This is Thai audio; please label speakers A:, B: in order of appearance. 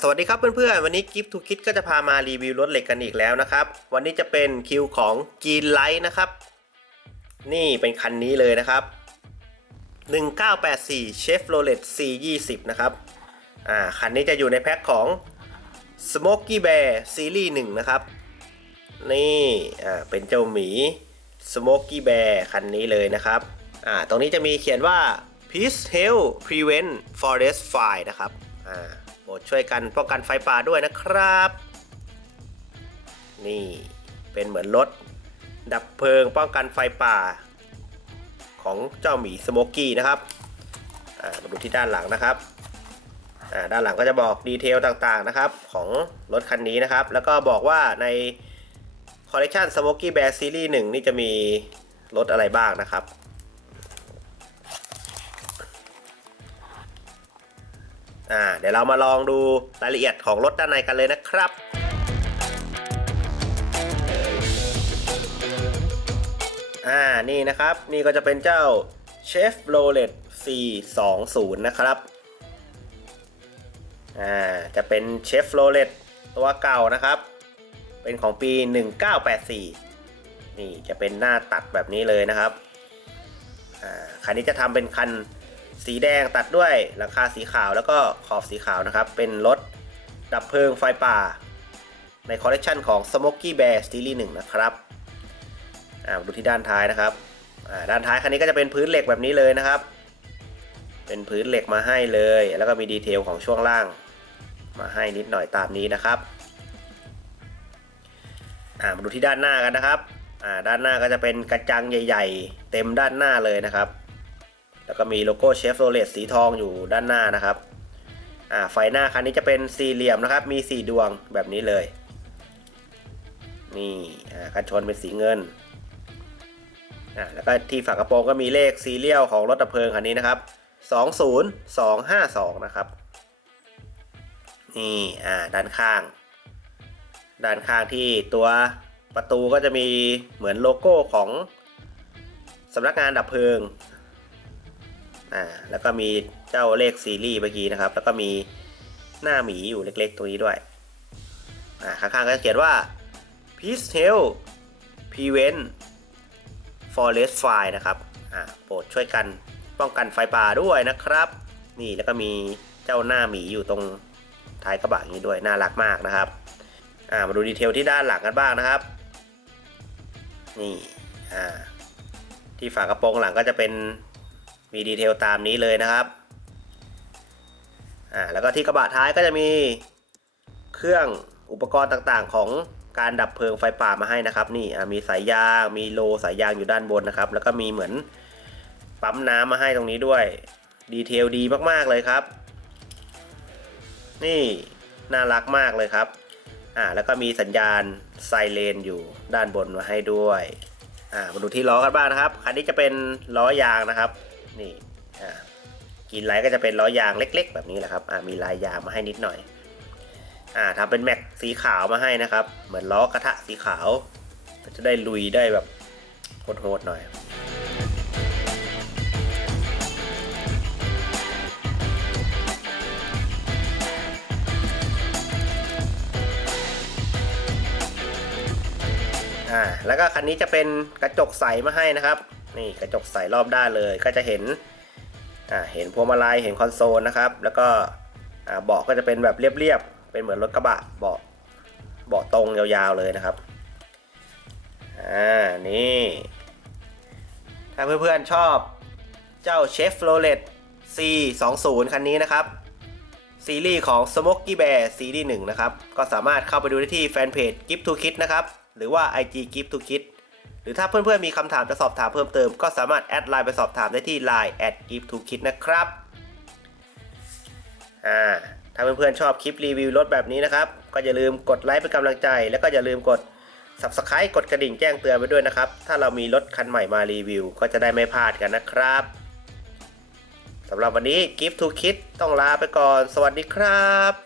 A: สวัสดีครับเพื่อนๆ วันนี้กิฟต์ทูคิดก็จะพามารีวิวรถเหล็กกันอีกแล้วนะครับ วันนี้จะเป็นคิวของจีนไลท์นะครับ นี่เป็นคันนี้เลยนะครับ 1984 Chevrolet C20 นะครับอ่าคันนี้จะอยู่ในแพ็คของ Smoky Bear Series 1 นะครับ นี่อ่าเป็นเจ้าหมี Smoky Bear คันนี้เลยนะครับอ่าตรงนี้จะมีเขียนว่า Peace Help Prevent Forest Fire นะครับอ่า ดช่วยกันป้องกันไฟป่าด้วยนะครับ นี่เป็นเหมือนรถ ดับเพลิงป้องกันไฟป่า ของเจ้าหมีสโมกกี้นะครับมาดูที่ด้านหลังนะครับด้านหลังก็จะบอกดีเทลต่างๆนะครับ ของรถคันนี้นะครับ แล้วก็บอกว่าในคอลเล t ชัน Smoky Bear Series 1นี่จะมีรถอะไรบ้างนะครับ อ่าเดี๋ยวเรามาลองดูรายละเอียดของรถด้านในกันเลยนะครับอ่านี่นะครับนี่ก็จะเป็นเจ้า Chevrolet C20 นะครับอ่าจะเป็น Chevrolet ตัวเก่านะครับ เป็นของปี 1984 นี่จะเป็นหน้าตัดแบบนี้เลยนะครับอ่าคันนี้จะทำเป็นคัน สีแดงตัดด้วยหลังคาสีขาวแล้วก็ขอบสีขาวนะครับ เป็นรถดับเพลิงไฟป่า ในคอลเลกชันของ Smoky Bear Series 1นะครับอ่าดูที่ด้านท้ายนะครับอ่าด้านท้ายคันนี้ก็จะเป็นพื้นเหล็กแบบนี้เลยนะครับ เป็นพื้นเหล็กมาให้เลย แล้วก็มีดีเทลของช่วงล่าง มาให้นิดหน่อยตามนี้นะครับอ่ามาดูที่ด้านหน้ากันนะครับอ่าด้านหน้าก็จะเป็นกระจังใหญ่ ๆ เต็มด้านหน้าเลยนะครับ แล้วก็มีโลโก้เชฟโรเลตสีทองอยู่ด้านหน้านะครับอ่าไฟหน้าคันนี้จะเป็นสี่เหลี่ยมนะครับ มีสี่ดวงแบบนี้เลย นี่อ่ากันชนเป็นสีเงินอ่าแล้วก็ที่ฝากระโปรงก็มีเลขซีเรียลของรถดับเพลิงคันนี้นะครับ 20252 นะครับ นี่อ่าด้านข้าง ด้านข้างที่ตัวประตูก็จะมีเหมือนโลโก้ของสำนักงานดับเพลิง อ่าแล้วก็มีเจ้าเลขซีรีส์เมื่อกี้นะครับ แล้วก็มีหน้าหมีอยู่เล็กๆ ตรงนี้ด้วยอ่าข้างๆก็จะเขียนว่า Peace Help Prevent Forest Fire นะครับอ่าโปรดช่วยกันป้องกันไฟป่าด้วยนะครับ นี่แล้วก็มีเจ้าหน้าหมีอยู่ตรงท้ายกระบะอย่างนี้ด้วยน่ารักมากนะครับอ่ามาดูดีเทลที่ด้านหลังกันบ้างนะครับ นี่อ่าที่ฝากระโปรงหลังก็จะเป็น มีดีเทลตามนี้เลยนะครับอ่าแล้วก็ที่กระบะท้ายก็จะมีเครื่องอุปกรณ์ต่างๆ ของการดับเพลิงไฟป่ามาให้นะครับ นี่อ่ามีสายยางมีโลสายยางอยู่ด้านบนนะครับ แล้วก็มีเหมือนปั๊มน้ำมาให้ตรงนี้ด้วยดีเทลดีมากๆเลยครับ นี่น่ารักมากเลยครับอ่าแล้วก็มีสัญญาณไซเรนอยู่ด้านบนมาให้ด้วยอ่ามาดูที่ล้อกันบ้างนะครับคันนี้จะเป็นล้อยางนะครับ นี่กินไลท์ก็จะเป็นล้อยางเล็ก ๆ แบบนี้แหละครับมีลายยางมาให้นิดหน่อยอ่าทำเป็นแม็กสีขาวมาให้นะครับ เหมือนล้อกระทะสีขาวจะได้ลุยได้แบบโหดๆหน่อยอ่าแล้วก็คันนี้จะเป็นกระจกใสมาให้นะครับ นี่กระจกใสรอบด้านเลย ก็จะเห็นอ่าเห็นพวงมาลัยเห็นคอนโซลนะครับ แล้วก็อ่าเบาะก็จะเป็นแบบเรียบๆเป็นเหมือนรถกระบะเบาะเบาะตรงยาวๆเลยนะครับอ่านี่ ถ้าเพื่อนๆชอบเจ้า Chevrolet C20 คันนี้นะครับ ซีรีส์ของ Smoky Bear ซีรีส์1นะครับ ก็สามารถเข้าไปดูได้ที่แฟนเพจ Gift to Kid นะครับ หรือว่า IG Gift to Kid หรือถ้าเพื่อนๆมีคำถามจะสอบถามเพิ่มเติม ก็สามารถแอดไลน์ไปสอบถามได้ที่ Line at g i f t o Kid นะครับอ่าถ้าเพื่อนๆชอบคลิปรีวิวรถแบบนี้นะครับ ก็อย่าลืมกดไลค์เป็นกำลังใจ แล้วก็อย่าลืมกด Subscribe กดกระดิ่งแจ้งเตือนไปด้วยนะครับ ถ้าเรามีรถคันใหม่มารีวิว ก็จะได้ไม่พลาดกันนะครับสำหรับวันนี้ Gift to Kid ต้องลาไปก่อน สวัสดีครับ